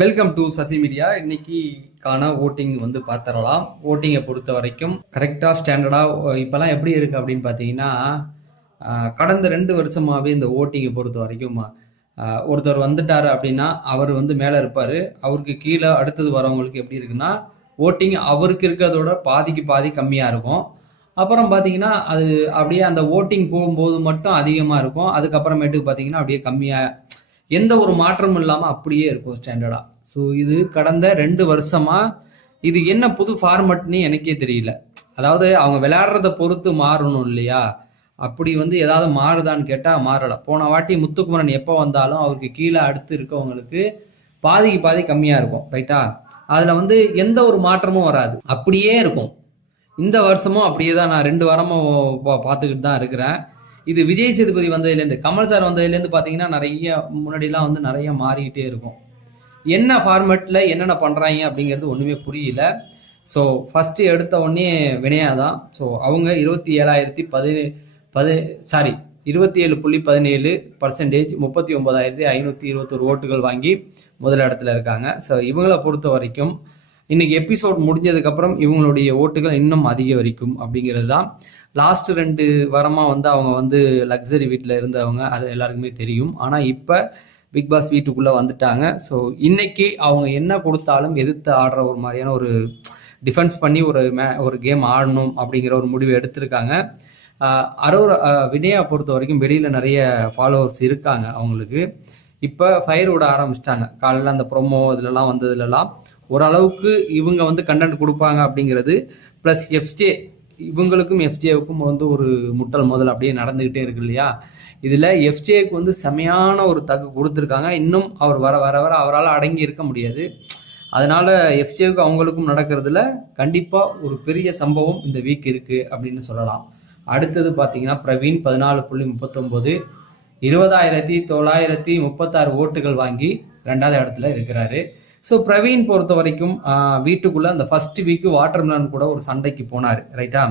Welcome to Sasi media. இன்னைக்கான voting வந்து பார்த்துடலாம். ஓட்டிங்கை பொறுத்த வரைக்கும் கரெக்டாக ஸ்டாண்டர்டாக இப்போலாம் எப்படி இருக்குது அப்படின்னு பார்த்தீங்கன்னா, கடந்த 2 வருஷமாகவே இந்த ஓட்டிங்கை பொறுத்த வரைக்கும் ஒருத்தர் வந்துட்டார் அப்படின்னா அவர் வந்து மேலே இருப்பார். அவருக்கு கீழே அடுத்தது வரவங்களுக்கு எப்படி இருக்குன்னா, ஓட்டிங் அவருக்கு இருக்கிறதோட பாதிக்கு பாதி கம்மியாக இருக்கும். அப்புறம் பார்த்தீங்கன்னா அது அப்படியே அந்த ஓட்டிங் போகும்போது மட்டும் அதிகமாக இருக்கும். அதுக்கப்புறமேட்டுக்கு பார்த்தீங்கன்னா அப்படியே கம்மியாக எந்த ஒரு மாற்றமும் இல்லாமல் அப்படியே இருக்கும் ஸ்டாண்டர்டாக. ஸோ இது கடந்த 2 வருஷமா இது என்ன புது ஃபார்மட்னு எனக்கே தெரியல. அதாவது அவங்க விளையாடுறத பொறுத்து மாறணும் இல்லையா? அப்படி வந்து ஏதாவது மாறுதான்னு கேட்டால் மாறலை. போன வாட்டி முத்துக்குமரன் எப்போ வந்தாலும் அவருக்கு கீழே அடுத்து இருக்கவங்களுக்கு பாதிக்கு பாதி கம்மியாக இருக்கும், ரைட்டா? அதில் வந்து எந்த ஒரு மாற்றமும் வராது, அப்படியே இருக்கும். இந்த வருஷமும் அப்படியே தான். நான் 2 வாரமும் பார்த்துக்கிட்டு தான் இருக்கிறேன். இது விஜய் சேதுபதி வந்ததுலேருந்து, கமல் சார் வந்ததுலேருந்து பார்த்தீங்கன்னா நிறைய முன்னாடிலாம் வந்து நிறைய மாறிக்கிட்டே இருக்கும். என்ன ஃபார்மேட்டில் என்னென்ன பண்ணுறாங்க அப்படிங்கிறது ஒன்றுமே புரியல. ஸோ ஃபஸ்ட்டு எடுத்த உடனே வினயா தான். ஸோ அவங்க 27.17% 39,521 ஓட்டுகள் வாங்கி முதல் இடத்துல இருக்காங்க. ஸோ இவங்களை பொறுத்த வரைக்கும் இன்னைக்கு எபிசோட் முடிஞ்சதுக்கப்புறம் இவங்களுடைய ஓட்டுகள் இன்னும் அதிகரிக்கும் அப்படிங்கிறது தான். லாஸ்ட் 2 வாரமாக வந்து அவங்க வந்து லக்ஸரி வீட்டில் இருந்தவங்க, அது எல்லாருக்குமே தெரியும். ஆனால் இப்போ பிக் பாஸ் வீட்டுக்குள்ளே வந்துட்டாங்க. ஸோ இன்னைக்கு அவங்க என்ன கொடுத்தாலும் எதிர்த்து ஆடுற ஒரு மாதிரியான ஒரு டிஃபென்ஸ் பண்ணி ஒரு கேம் ஆடணும் அப்படிங்கிற ஒரு முடிவு எடுத்திருக்காங்க. வினயா பொறுத்த வரைக்கும் வெளியில் நிறைய ஃபாலோவர்ஸ் இருக்காங்க அவங்களுக்கு. இப்போ ஃபயர் விட ஆரம்பிச்சிட்டாங்க. காலையில் அந்த ப்ரொமோ இதுலலாம் வந்ததுலலாம் ஓரளவுக்கு இவங்க வந்து கண்டென்ட் கொடுப்பாங்க அப்படிங்கிறது. ப்ளஸ் எஃப்ஜே, இவங்களுக்கும் எஃப்ஜேவுக்கும் வந்து ஒரு முட்டல் முதல் அப்படியே நடந்துக்கிட்டே இருக்கு இல்லையா? இதில் எஃப்ஜேக்கு வந்து செமையான ஒரு தகு கொடுத்துருக்காங்க. இன்னும் அவர் வர வர வர அவரால் அடங்கி இருக்க முடியாது. அதனால் எஃப்ஜேவுக்கு அவங்களுக்கும் நடக்கிறதுல கண்டிப்பாக ஒரு பெரிய சம்பவம் இந்த வீக் இருக்குது அப்படின்னு சொல்லலாம். அடுத்தது பார்த்தீங்கன்னா பிரவீன் 14.39 20,936 ஓட்டுகள் வாங்கி 2வது இடத்துல இருக்கிறாரு. ஸோ பிரவீன் பொறுத்த வரைக்கும் வீட்டுக்குள்ளே அந்த ஃபர்ஸ்ட் வீக்கு வாட்டர்மெலன் கூட ஒரு சண்டைக்கு போனார், ரைட்டா?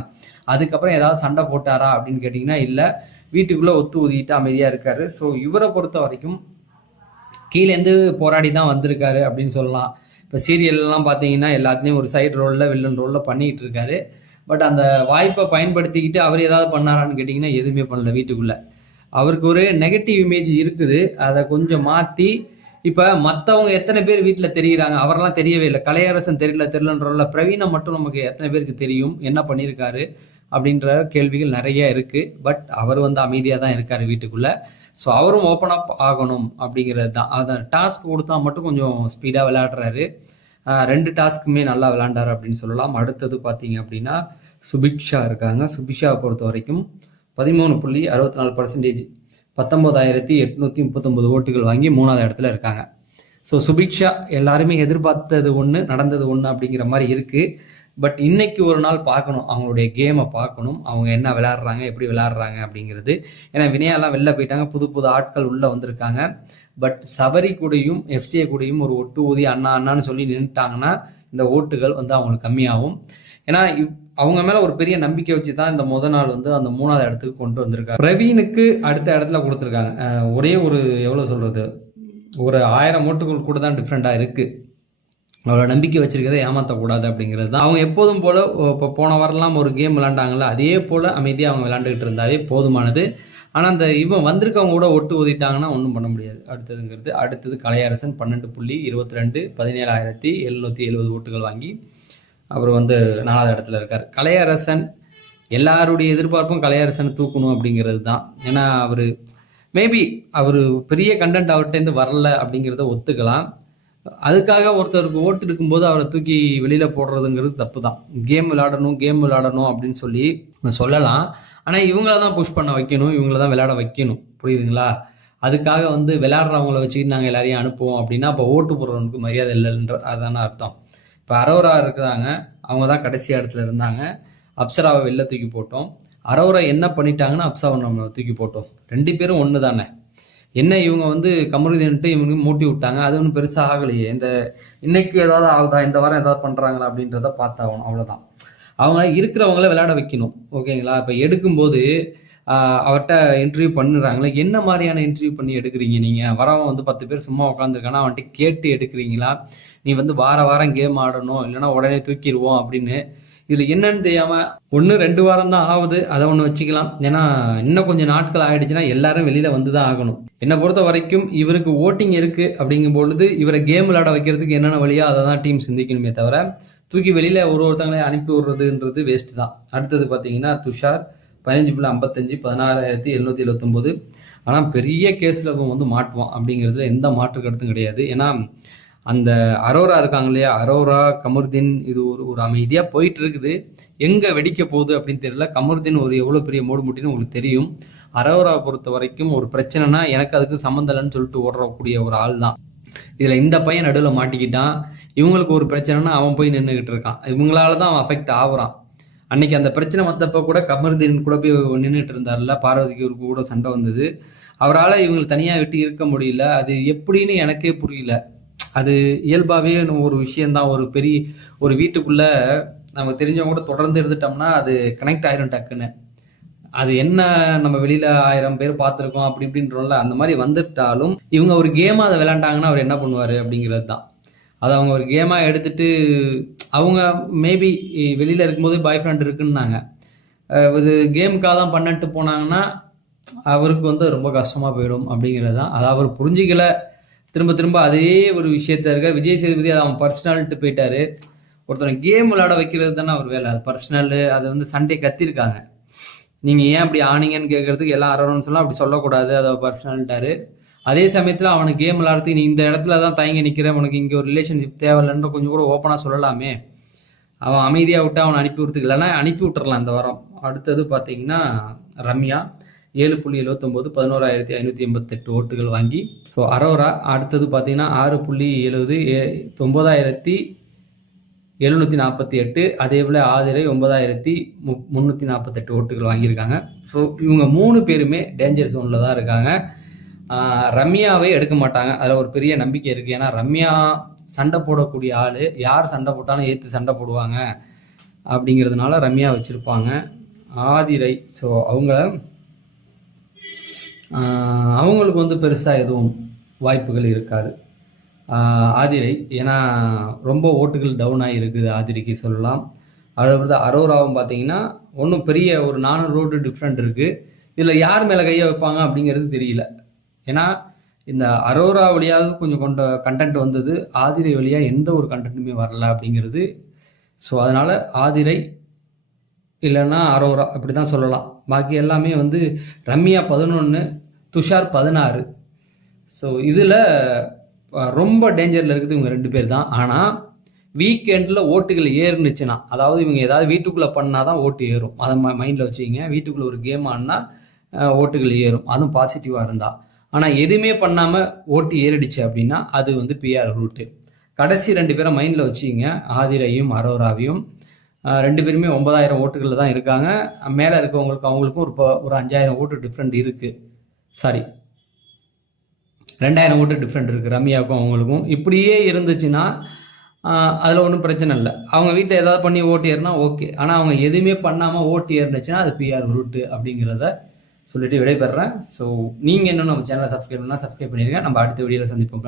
அதுக்கப்புறம் ஏதாவது சண்டை போட்டாரா அப்படின்னு கேட்டிங்கன்னா இல்லை, வீட்டுக்குள்ளே ஒத்து ஊதிட்டு அமைதியாக இருக்காரு. ஸோ இவரை பொறுத்த வரைக்கும் கீழேருந்து போராடி தான் வந்திருக்காரு அப்படின்னு சொல்லலாம். இப்போ சீரியல்லாம் பார்த்தீங்கன்னா எல்லாத்துலேயும் ஒரு சைடு ரோலில் வில்லன் ரோலில் பண்ணிக்கிட்டு இருக்காரு. பட் அந்த வாய்ப்பை பயன்படுத்திக்கிட்டு அவர் ஏதாவது பண்ணாரான்னு கேட்டிங்கன்னா எதுவுமே பண்ணல. வீட்டுக்குள்ளே அவருக்கு ஒரு நெகட்டிவ் இமேஜ் இருக்குது. அதை கொஞ்சம் மாற்றி இப்போ மற்றவங்க எத்தனை பேர் வீட்டில் தெரிகிறாங்க, அவரெல்லாம் தெரியவே இல்லை. கலையரசன் தெரியலன்றல பிரவீனை மட்டும் நமக்கு எத்தனை பேருக்கு தெரியும், என்ன பண்ணியிருக்காரு அப்படின்ற கேள்விகள் நிறைய இருக்குது. பட் அவர் வந்து அமைதியாக தான் இருக்கார் வீட்டுக்குள்ளே. ஸோ அவரும் ஓப்பன் அப் ஆகணும் அப்படிங்கிறது தான். அதை டாஸ்க் கொடுத்தா மட்டும் கொஞ்சம் ஸ்பீடாக விளையாடுறாரு. 2 டாஸ்க்குமே நல்லா விளையாண்டார் அப்படின்னு சொல்லலாம். அடுத்தது பார்த்தீங்க அப்படின்னா சுபிக்ஷா இருக்காங்க. சுபிக்ஷாவை பொறுத்த வரைக்கும் 13.64% 19,839 ஓட்டுகள் வாங்கி 3வது இடத்துல இருக்காங்க. ஸோ சுபிக்ஷா எல்லாருமே எதிர்பார்த்தது ஒன்று, நடந்தது ஒன்று அப்படிங்கிற மாதிரி இருக்குது. பட் இன்னைக்கு ஒரு நாள் பார்க்கணும், அவங்களுடைய கேமை பார்க்கணும், அவங்க என்ன விளையாடுறாங்க, எப்படி விளையாடுறாங்க அப்படிங்கிறது. ஏன்னா வினயாலாம் வெளில போயிட்டாங்க, புது புது ஆட்கள் உள்ளே வந்திருக்காங்க. பட் சபரி கூடயும் எஃப்ஜே கூடயும் ஒரு ஒட்டு ஊதி அண்ணான்னு சொல்லி நின்றுட்டாங்கன்னா இந்த ஓட்டுகள் வந்து அவங்களுக்கு கம்மியாகும். ஏன்னா அவங்க மேலே ஒரு பெரிய நம்பிக்கை வச்சு தான் இந்த நாள் வந்து அந்த 3வது இடத்துக்கு கொண்டு வந்திருக்காங்க. பிரவீனுக்கு அடுத்த இடத்துல கொடுத்துருக்காங்க. ஒரே ஒரு எவ்வளோ சொல்கிறது, ஒரு 1000 ஓட்டுகள் கூட தான் டிஃப்ரெண்ட்டாக இருக்குது. அவ்வளோ நம்பிக்கை வச்சிருக்கிறத ஏமாற்றக்கூடாது அப்படிங்கிறது தான். அவங்க எப்போதும் போல் இப்போ போன வாரம்லாம் ஒரு கேம் விளாண்டாங்களா, அதே போல் அமைதியாக அவங்க விளாண்டுக்கிட்டு இருந்தாவே போதுமானது. ஆனால் அந்த இவன் வந்திருக்கவங்க கூட ஒட்டு ஊதிட்டாங்கன்னா ஒன்றும் பண்ண முடியாது. அடுத்தது கலையரசன் 12.22 17,770 ஓட்டுகள் வாங்கி அவர் வந்து 4வது இடத்துல இருக்கார். கலையரசன் எல்லாருடைய எதிர்பார்ப்பும் கலையரசனை தூக்கணும் அப்படிங்கிறது தான். ஏன்னா மேபி அவர் பெரிய கண்டென்ட் அவர்கிட்டேருந்து வரல அப்படிங்கிறத ஒத்துக்கலாம். அதுக்காக ஒருத்தருக்கு ஓட்டு இருக்கும்போது அவரை தூக்கி வெளியில் போடுறதுங்கிறது தப்பு தான். கேம் விளையாடணும் அப்படின்னு சொல்லி சொல்லலாம். ஆனால் இவங்கள தான் புஷ் பண்ண வைக்கணும், இவங்கள தான் விளையாட வைக்கணும், புரியுதுங்களா? அதுக்காக வந்து விளையாடுறவங்கள வச்சுக்கிட்டு நாங்கள் எல்லாரையும் அனுப்புவோம் அப்படின்னா அப்போ ஓட்டு போடுறவனுக்கு மரியாதை இல்லைன்ற அதான அர்த்தம். இப்போ அரோரா இருக்கிறாங்க, அவங்க தான் கடைசி இடத்துல இருந்தாங்க. அப்சராவை வெளில தூக்கி போட்டோம். அரோரா என்ன பண்ணிட்டாங்கன்னா அப்சராவை நம்ம தூக்கி போட்டோம். 2 பேரும் ஒன்று தானே. என்ன இவங்க வந்து கமருதீன்ட்டு இவங்க மூட்டி விட்டாங்க, அது ஒன்றும் பெருசாக ஆகலையே. இன்னைக்கு ஏதாவது ஆகுதா, இந்த வாரம் ஏதாவது பண்ணுறாங்களா அப்படின்றத பார்த்தாகணும், அவ்வளோதான். அவங்க இருக்கிறவங்கள விளையாட வைக்கணும், ஓகேங்களா? இப்போ எடுக்கும்போது அவர்கிட்ட இன்டர்வியூ பண்ணுறாங்களே, என்ன மாதிரியான இன்டர்வியூ பண்ணி எடுக்கிறீங்க நீங்கள்? வரவன் வந்து 10 பேர் சும்மா உட்காந்துருக்கானா அவன்கிட்ட கேட்டு எடுக்கிறீங்களா? நீ வந்து வாரம் கேம் ஆடணும், இல்லைன்னா உடனே தூக்கிடுவோம் அப்படின்னு. இதில் என்னன்னு தெரியாமல் 1 2 வாரம் தான் ஆகுது, அதை ஒன்று வச்சுக்கலாம். ஏன்னா இன்னும் கொஞ்சம் நாட்கள் ஆகிடுச்சுன்னா எல்லாரும் வெளியில் வந்து தான் ஆகணும். என்னை பொறுத்த வரைக்கும் இவருக்கு ஓட்டிங் இருக்குது அப்படிங்கும் பொழுது இவரை கேம் விளையாட வைக்கிறதுக்கு என்னென்ன வழியோ அதை தான் டீம் சிந்திக்கணுமே தவிர தூக்கி வெளியில் ஒருத்தங்களையும் அனுப்பி விடுறதுன்றது வேஸ்ட்டு தான். அடுத்தது பார்த்தீங்கன்னா துஷார் 15.55 16,779. ஆனால் பெரிய கேஸில் அவன் வந்து மாட்டுவான் அப்படிங்கிறதுல எந்த மாற்று கருத்தும் கிடையாது. ஏன்னா அந்த அரோரா இருக்காங்க இல்லையா, அரோரா கமருதீன், இது ஒரு அமைதியாக போயிட்டு இருக்குது. எங்கே வெடிக்க போகுது அப்படின்னு தெரியல. கமருதீன் ஒரு எவ்வளோ பெரிய மூடு முட்டின்னு உங்களுக்கு தெரியும். அரோராவை பொறுத்த வரைக்கும் ஒரு பிரச்சனைனா எனக்கு அதுக்கு சம்மந்தம் இல்லைன்னு சொல்லிட்டு ஓடக்கூடிய ஒரு ஆள் தான். இதில் இந்த பையன் நடுவில் மாட்டிக்கிட்டான். இவங்களுக்கு ஒரு பிரச்சனைனா அவன் போய் நின்றுக்கிட்டு இருக்கான். இவங்களால தான் அவன் அஃபெக்ட் ஆகுறான். அன்னைக்கு அந்த பிரச்சனை வந்தப்போ கூட கமருதீன் கூட போய் நின்றுட்டு இருந்தார்ல, பார்வதிக்கு கூட சண்டை வந்தது. அவரால் இவங்களுக்கு தனியாக விட்டு இருக்க முடியல. அது எப்படின்னு எனக்கே புரியல. அது இயல்பாகவே ஒரு விஷயந்தான். ஒரு வீட்டுக்குள்ளே நமக்கு தெரிஞ்சவங்க கூட தொடர்ந்து இருந்துட்டோம்னா அது கனெக்ட் ஆயிரும் டக்குன்னு. அது என்ன நம்ம வெளியில் 1000 பேர் பார்த்துருக்கோம் அப்படி இப்படின்றோம்ல, அந்த மாதிரி வந்துட்டாலும் இவங்க ஒரு கேமாக அதை விளையாண்டாங்கன்னா அவர் என்ன பண்ணுவார் அப்படிங்கிறது தான். அதை அவங்க ஒரு கேமாக எடுத்துகிட்டு அவங்க மேபி வெளியில் இருக்கும்போது பாய் ஃப்ரெண்ட் இருக்குன்னாங்க. இது கேமுக்காக தான் பண்ணிட்டு போனாங்கன்னா அவருக்கு வந்து ரொம்ப கஷ்டமாக போயிடும் அப்படிங்கிறது தான். அதை அவர் புரிஞ்சிக்கல. திரும்ப அதே ஒரு விஷயத்த இருக்க விஜய் சேதுபதி அதை அவன் பர்சனாலிட்டு போயிட்டாரு. ஒருத்தனை கேம் விளையாட வைக்கிறது தானே அவர் வேலை. அது பர்சனலு. அதை வந்து சண்டே கத்திருக்காங்க. நீங்கள் ஏன் அப்படி ஆனீங்கன்னு கேட்குறதுக்கு எல்லாம் அறவன்னு சொல்லலாம். அப்படி சொல்லக்கூடாது, அதை பர்சனல்ட்டாரு. அதே சமயத்தில் அவனுக்கு கேம் விளையாடுறதுக்கு நீ இந்த இடத்துல தான் தயங்கி நிற்கிற, உனக்கு இங்கே ஒரு ரிலேஷன்ஷிப் தேவையில்லைன்ற கொஞ்சம் கூட ஓப்பனாக சொல்லலாமே. அவன் அமைதியாக விட்டு அவனை அனுப்பி விடுறதுக்கு இல்லைன்னா அனுப்பி விட்டுறலாம் இந்த வாரம். அடுத்தது பார்த்தீங்கன்னா ரம்யா 7.79 11,588 ஓட்டுகள் வாங்கி. ஸோ அரோரா அடுத்தது பார்த்தீங்கன்னா 6.70 9,748. அதே போல் ஆதிரை 9,348 ஓட்டுகள் வாங்கியிருக்காங்க. ஸோ இவங்க 3 பேருமே டேஞ்சர் ஜோனில் தான் இருக்காங்க. ரம்யாவே எடுக்க மாட்டாங்க, அதில் ஒரு பெரிய நம்பிக்கை இருக்குது. ஏன்னா ரம்யா சண்டை போடக்கூடிய ஆள், யார் சண்டை போட்டாலும் ஏற்று சண்டை போடுவாங்க அப்படிங்கிறதுனால ரம்யா வச்சுருப்பாங்க. ஆதிரை ஸோ அவங்களுக்கு வந்து பெருசாக எதுவும் வாய்ப்புகள் இருக்காது. ஆதிரை ஏன்னா ரொம்ப ஓட்டுகள் டவுன் ஆகிருக்குது ஆதிரைக்கு சொல்லலாம். அதுக்கப்புறம் அரோராவும் பார்த்தீங்கன்னா ஒன்றும் பெரிய ஒரு 400 ஓட்டு டிஃப்ரெண்ட் இருக்குது. இதில் யார் மேலே கையை வைப்பாங்க அப்படிங்கிறது தெரியல. ஏன்னா இந்த அரோரா வழியாவது கொஞ்சம் கண்டென்ட் வந்தது, ஆதிரை வழியாக எந்த ஒரு கண்டென்ட்டுமே வரல அப்படிங்கிறது. ஸோ அதனால் ஆதிரை இல்லைன்னா அரோரா அப்படி தான் சொல்லலாம். பாக்கி எல்லாமே வந்து ரம்யா 11, துஷார் 16. ஸோ இதில் ரொம்ப டேஞ்சரில் இருக்குது இவங்க 2 பேர் தான். ஆனால் வீக்கெண்டில் ஓட்டுகள் ஏறுனுச்சுன்னா, அதாவது இவங்க ஏதாவது வீட்டுக்குள்ளே பண்ணால் தான் ஓட்டு ஏறும். அதை மைண்டில் வச்சுக்கிங்க. வீட்டுக்குள்ளே ஒரு கேம் ஆடினா ஓட்டுகள் ஏறும், அதுவும் பாசிட்டிவாக இருந்தால். ஆனால் எதுவுமே பண்ணாமல் ஓட்டு ஏறிடுச்சு அப்படின்னா அது வந்து பிஆர் ரூட்டு. கடைசி 2 பேரை மைண்டில் வச்சுக்கிங்க, ஆதிரையும் அரோராவையும். 2 பேருமே 9,000 ஓட்டுகளில் தான் இருக்காங்க. மேலே அவங்களுக்கும் ஒரு 5,000 ஓட்டு டிஃப்ரெண்ட் இருக்குது. சாரி 2,000 ஓட்டு டிஃப்ரெண்ட் இருக்குது ரம்யாவுக்கும் அவங்களுக்கும். இப்படியே இருந்துச்சுன்னா அதில் ஒன்றும் பிரச்சனை இல்லை. அவங்க வீட்டில் ஏதாவது பண்ணி ஓட்டு ஏறினா ஓகே. ஆனால் அவங்க எதுவுமே பண்ணாமல் ஓட்டு ஏறிச்சுன்னா அது பிஆர் ரூட்டு அப்படிங்கிறத சொல்லிட்டு விடைபெறேன். ஸோ நீங்கள் இன்னும் நம்ம சேனலை சப்ஸ்கிரைப் பண்ணால் சப்ஸ்கிரைப் பண்ணிடுங்க. நம்ம அடுத்த வீடியோவில் சந்திப்போம்.